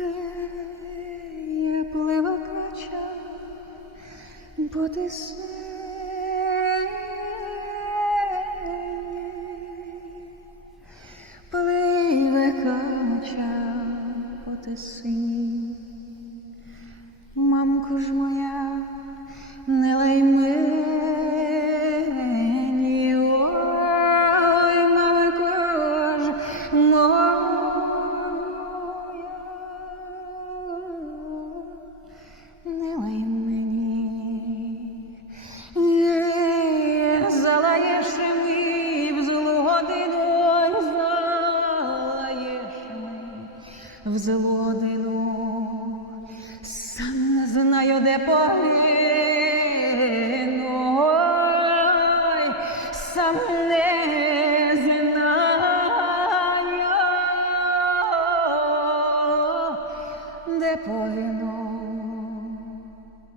Я плива кача по Тисині, пливе кача по Тисині. Мамко ж моя, не лай мені, ой, мамко ж моя, не лай мені. Залаєш ми в злу годину, залаєш ми в злу годину. Сам не знаю, де погину, ой, сам не знаю, де погину.